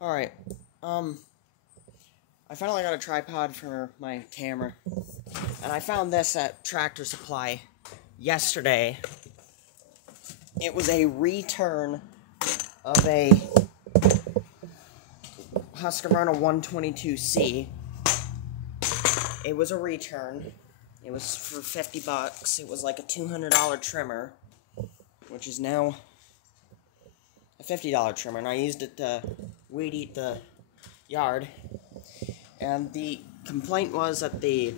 Alright, I finally got a tripod for my camera, and I found this at Tractor Supply yesterday. It was a return of a Husqvarna 122C. It was a return. It was for 50 bucks. It was like a $200 trimmer, which is now a $50 trimmer, and I used it to weed eat the yard. And the complaint was that it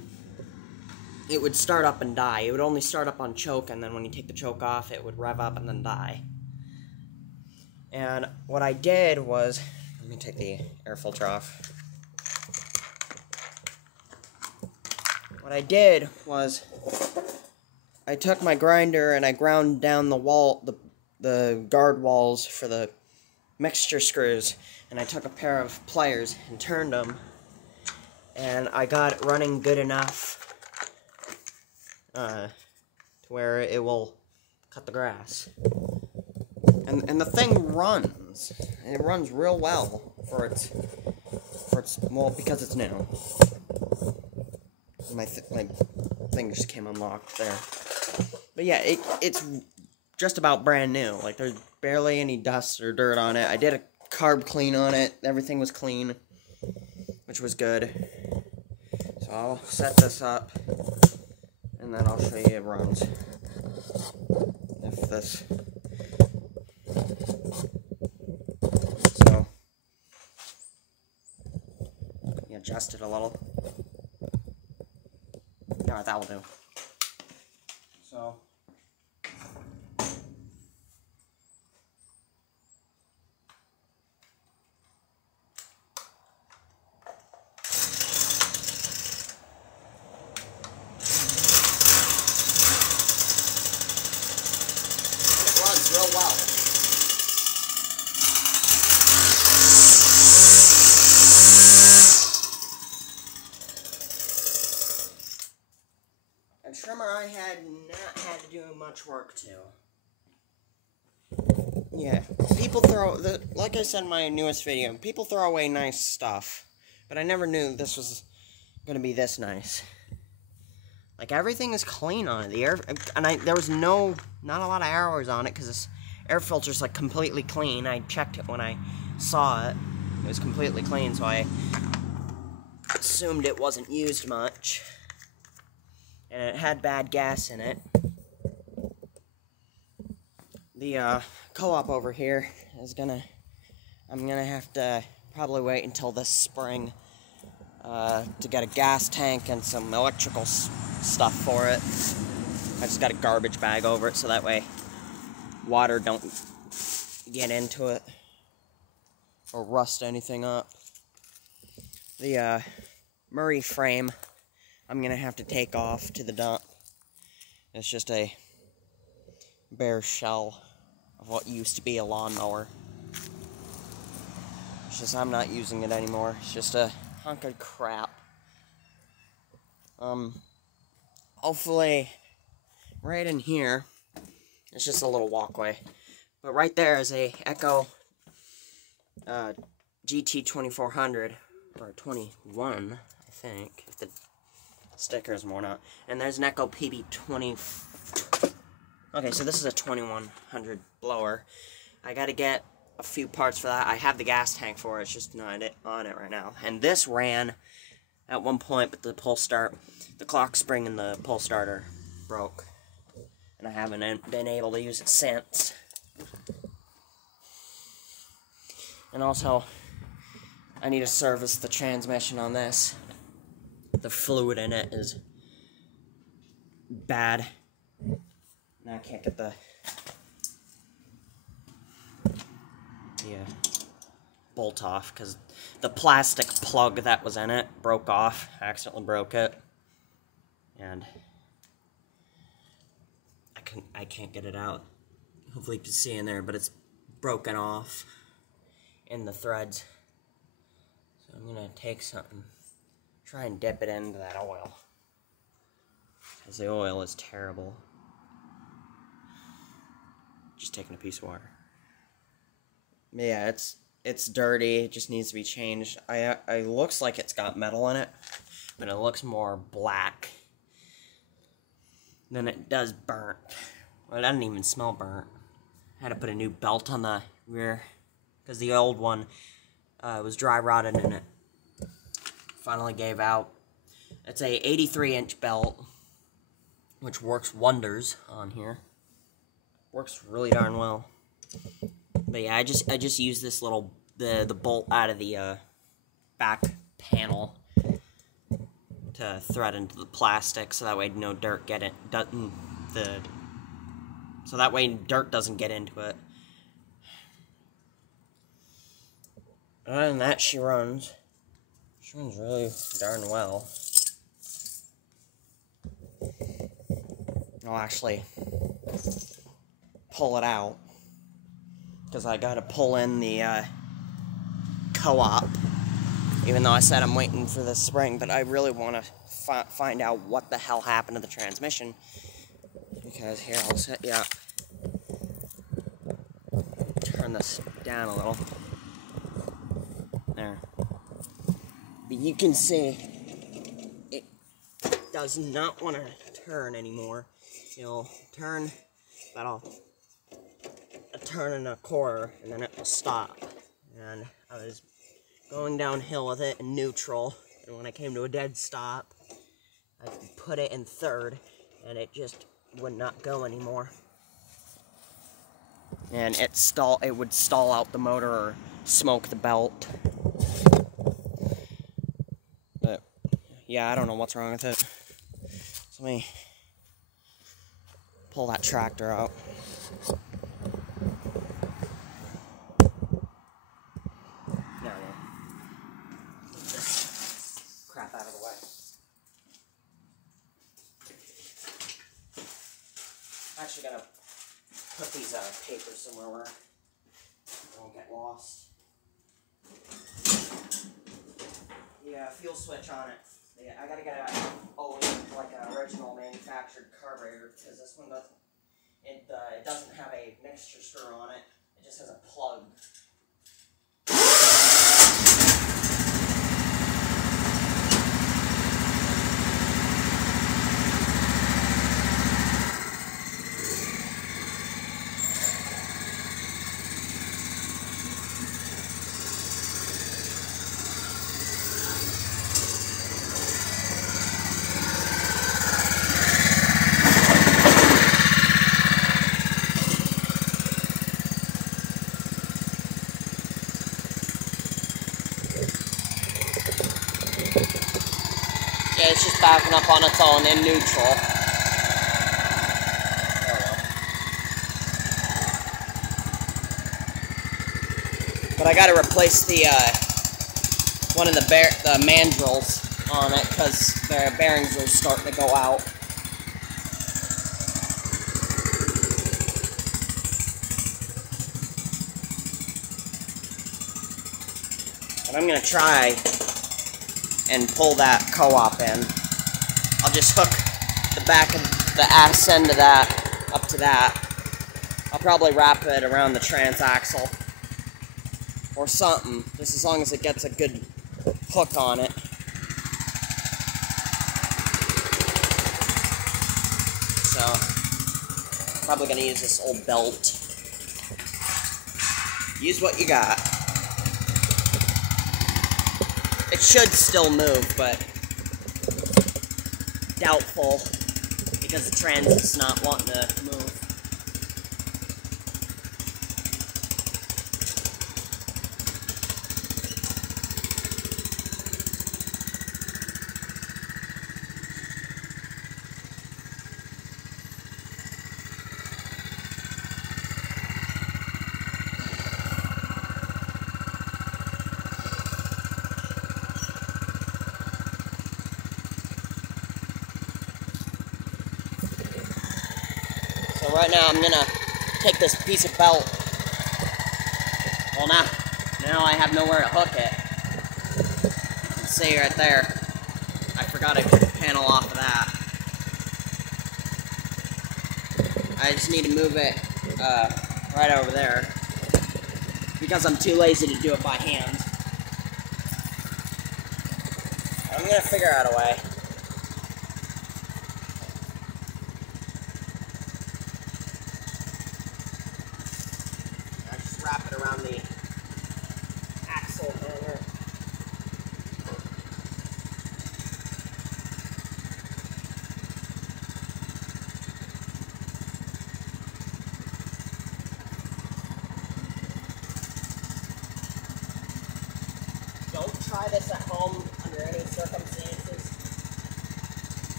would start up and die. It would only start up on choke, and then when you take the choke off, it would rev up and then die. And what I did was, let me take the air filter off. What I did was, I took my grinder and I ground down the guard walls for the mixture screws, and I took a pair of pliers and turned them, and I got it running good enough to where it will cut the grass. And the thing runs. And it runs real well for its well, because it's new. My thing just came unlocked there. But yeah, it's just about brand new. Like, there's barely any dust or dirt on it. I did a carb clean on it. Everything was clean, which was good. So I'll set this up, and then I'll show you it runs. If this... So, you adjust it a little. Yeah, that will do. So... real well. A trimmer I had not had to do much work to. Yeah, people like I said in my newest video, people throw away nice stuff, but I never knew this was gonna be this nice. Like, everything is clean on it. There was not a lot of hours on it, because this air filter's, like, completely clean. I checked it when I saw it. It was completely clean, so I assumed it wasn't used much. And it had bad gas in it. The, co-op over here is I'm gonna have to probably wait until this spring, to get a gas tank and some electrical stuff for it. I just got a garbage bag over it, so that way water don't get into it or rust anything up. The Murray frame I'm gonna have to take off to the dump. It's just a bare shell of what used to be a lawnmower. It's just I'm not using it anymore. It's just a hunk of crap. Hopefully, right in here, it's just a little walkway. But right there is a Echo GT2400, or 21, I think, if the sticker is worn out. And there's an Echo PB20. Okay, so this is a 2100 blower. I gotta get a few parts for that. I have the gas tank for it, it's just not on it right now. And this ran at one point, but the clock spring in the pull starter broke. And I haven't been able to use it since. And also, I need to service the transmission on this. The fluid in it is bad. Now I can't get the bolt off, because the plastic plug that was in it broke off. I accidentally broke it. And I can't get it out. Hopefully you can see in there, but it's broken off in the threads. So I'm gonna take something, try and dip it into that oil, because the oil is terrible. Just taking a piece of water. Yeah, it's it's dirty. It just needs to be changed. It looks like it's got metal in it, but it looks more black than it does burnt. Well, it doesn't even smell burnt. I had to put a new belt on the rear because the old one was dry rotted and it finally gave out. It's a 83-inch belt, which works wonders on here. Works really darn well. But yeah, I just use this little the bolt out of the back panel to thread into the plastic, so that way no dirt so that way dirt doesn't get into it. Other than that, she runs really darn well. I'll actually pull it out, because I gotta pull in the co-op, even though I said I'm waiting for the spring, but I really want to find out what the hell happened to the transmission, because here, I'll set you up. Turn this down a little. There. But you can see it does not want to turn anymore. It'll turn about a turn and a quarter, and then it will stop. And I was going downhill with it in neutral, and when I came to a dead stop, I put it in third, and it just would not go anymore. And it would stall out the motor or smoke the belt. But yeah, I don't know what's wrong with it. So let me pull that tractor out. There we go. Move this crap out of the way. I'm actually gonna put these papers somewhere where they won't get lost. The fuel switch on it. I gotta get like an original manufactured carburetor, because this one doesn't. It doesn't have a mixture screw on it. It just has a plug. Yeah, it's just backing up on its own in neutral. But I gotta replace the one of the mandrels on it, because the bearings are starting to go out. And I'm gonna try and pull that co-op in. I'll just hook the back of the ass end of that up to that. I'll probably wrap it around the transaxle or something, just as long as it gets a good hook on it. So, probably gonna use this old belt. Use what you got. It should still move, but doubtful, because the transit's not wanting to move. So right now I'm gonna take this piece of belt. Well, now I have nowhere to hook it. You can see right there. I forgot to panel off of that. I just need to move it right over there. because I'm too lazy to do it by hand. I'm gonna figure out a way. I just wrap it around the axle hanger. Don't try this at home under any circumstances.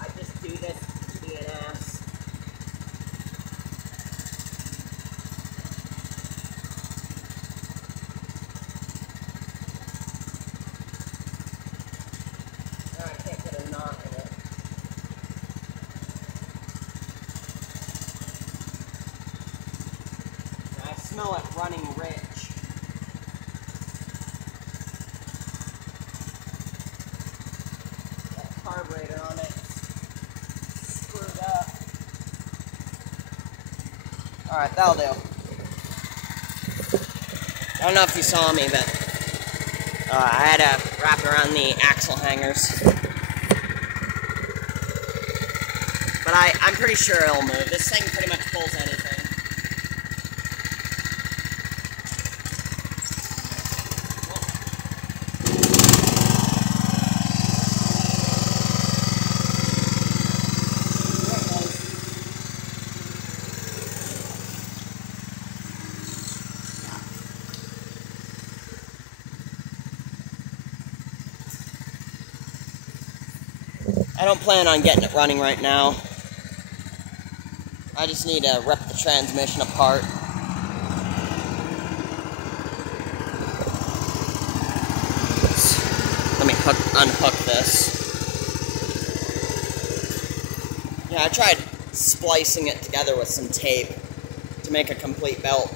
I just do this to be an ass. Now I can't get a knot in it. Now I smell it running rich. Carburetor on it screwed up. Alright, that'll do. I don't know if you saw me, but I had to wrap it around the axle hangers. But I'm pretty sure it'll move. This thing pretty much pulls anything. I don't plan on getting it running right now. I just need to rip the transmission apart. Let me unhook this. Yeah, I tried splicing it together with some tape to make a complete belt.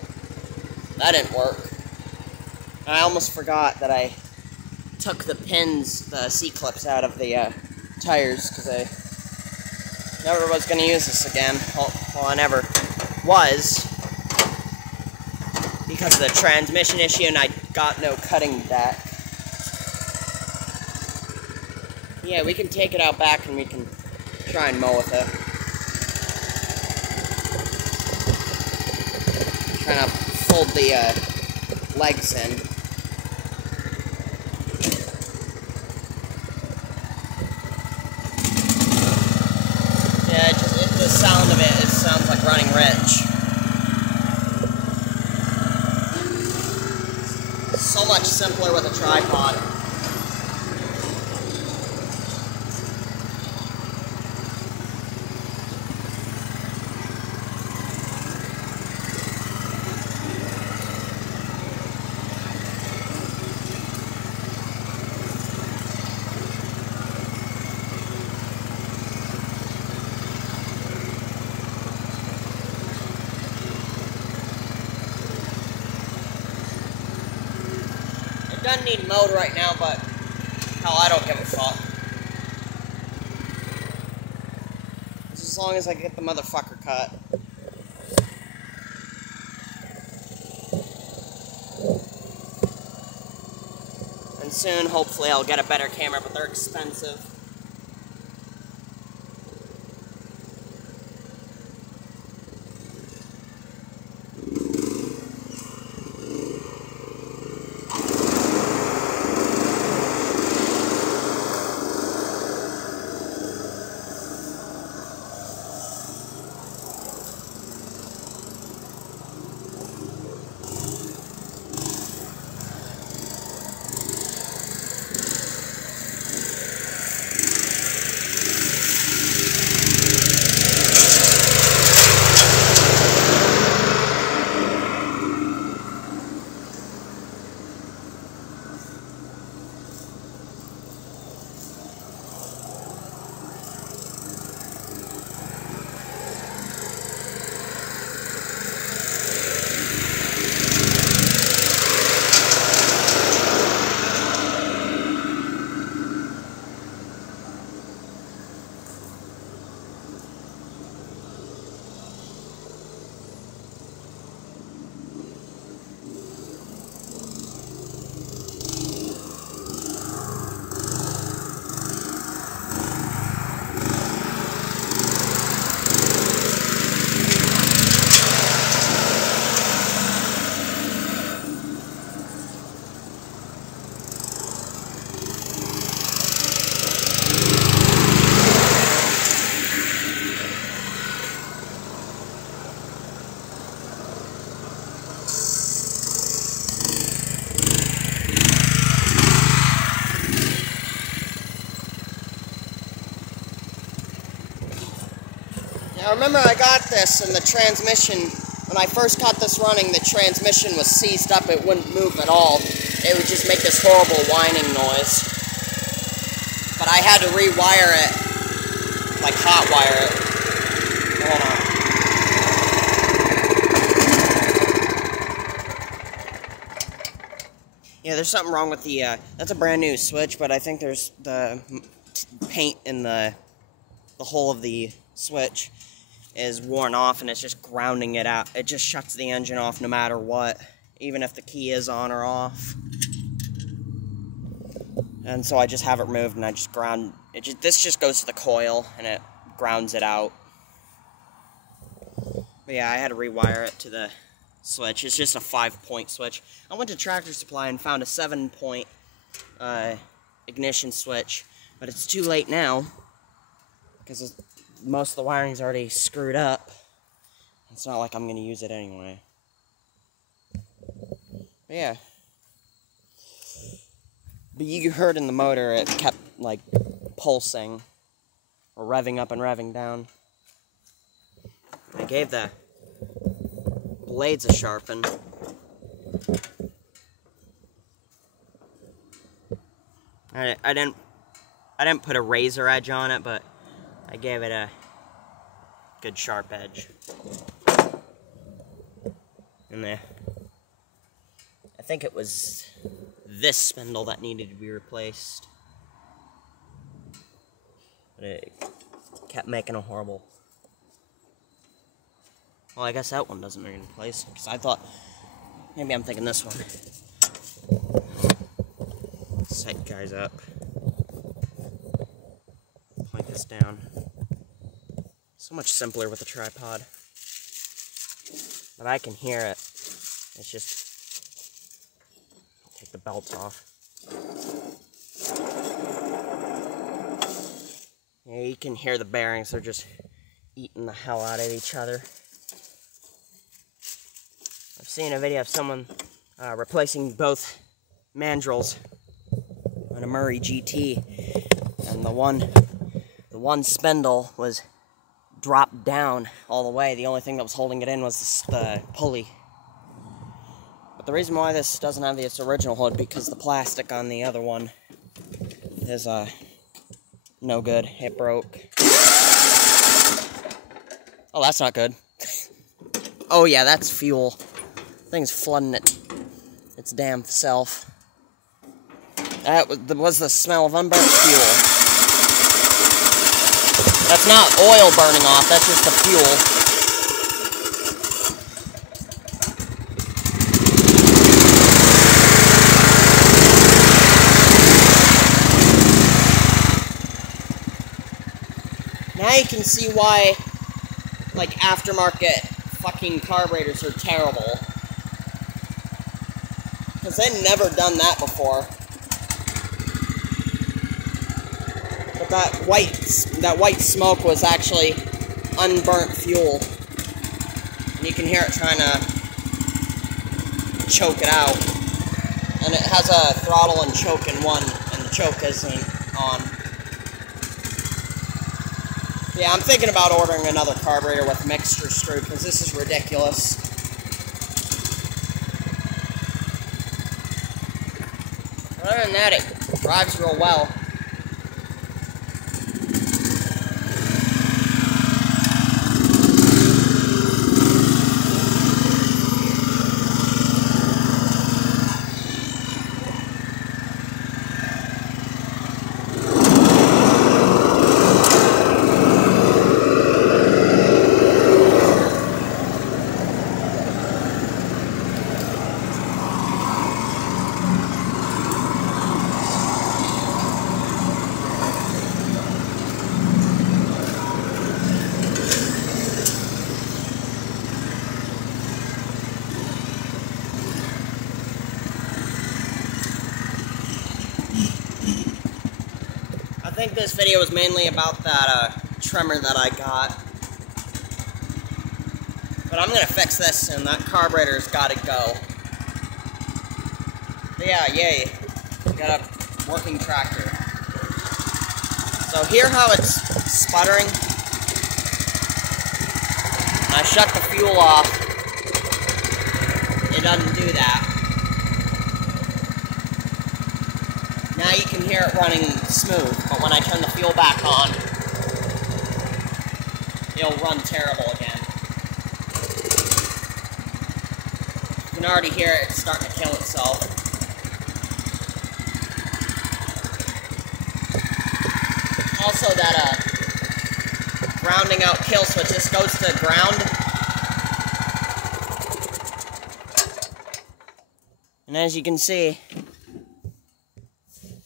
That didn't work. I almost forgot that I took the pins, the C-clips out of the tires, because I never was going to use this again. Well, I never was, because of the transmission issue, and I got no cutting deck. Yeah, we can take it out back and we can try and mow with it. Trying to fold the legs in. Yeah, the sound of it sounds like running rich. So much simpler with a tripod. It doesn't need mowed right now, but hell, I don't give a fuck. Just as long as I get the motherfucker cut. And soon, hopefully, I'll get a better camera, but they're expensive. I remember I got this and the transmission, when I first got this running, the transmission was seized up. It wouldn't move at all. It would just make this horrible whining noise. But I had to rewire it, like hot wire it. Hold on. Yeah, there's something wrong with the, that's a brand new switch, but I think there's the paint in the hole of the switch is worn off and it's just grounding it out. It just shuts the engine off no matter what, even if the key is on or off. And so I just have it removed and I just ground it. This just goes to the coil and it grounds it out. But yeah, I had to rewire it to the switch. It's just a 5-point switch. I went to Tractor Supply and found a 7-point ignition switch, but it's too late now because most of the wiring's already screwed up. It's not like I'm going to use it anyway. But yeah. But you heard in the motor it kept like pulsing or revving up and revving down. I gave the blades a sharpen. I didn't put a razor edge on it, but I gave it a good sharp edge. And I think it was this spindle that needed to be replaced. But it kept making a horrible... Well, I guess that one doesn't need replaced, because I thought... Maybe I'm thinking this one. Set you guys up. Point this down. So much simpler with a tripod. But I can hear it. It's just... Take the belts off. Yeah, you can hear the bearings. They're just eating the hell out of each other. I've seen a video of someone replacing both mandrels on a Murray GT, and the one spindle was dropped down all the way. The only thing that was holding it in was the pulley. But the reason why this doesn't have its original hood, because the plastic on the other one is no good. It broke. Oh, that's not good. Oh yeah, that's fuel. Thing's flooding its damn self. That was the smell of unburnt fuel. That's not oil burning off, that's just the fuel. Now you can see why, like, aftermarket fucking carburetors are terrible. Because they've never done that before. But that white smoke was actually unburnt fuel. And you can hear it trying to choke it out. And it has a throttle and choke in one, and the choke isn't on. Yeah, I'm thinking about ordering another carburetor with mixture screw, because this is ridiculous. Other than that, it drives real well. I think this video was mainly about that trimmer that I got. But I'm gonna fix this, and that carburetor's gotta go. But yeah, yay. We got a working tractor. So hear how it's sputtering? I shut the fuel off, it doesn't do that. Now you can hear it running smooth, but when I turn the fuel back on, it'll run terrible again. You can already hear it starting to kill itself. Also, that grounding out kill switch, this goes to ground. And as you can see,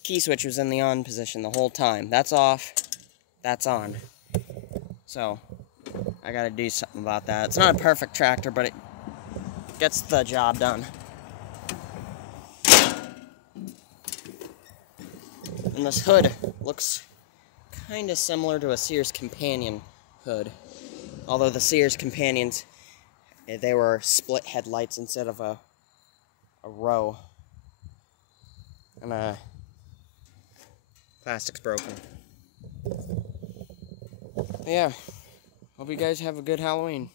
key switch was in the on position the whole time. That's off, that's on. So, I gotta do something about that. It's not a perfect tractor, but it gets the job done. And this hood looks kind of similar to a Sears Companion hood. Although the Sears Companions, they were split headlights instead of a row. And plastic's broken. Yeah. Hope you guys have a good Halloween.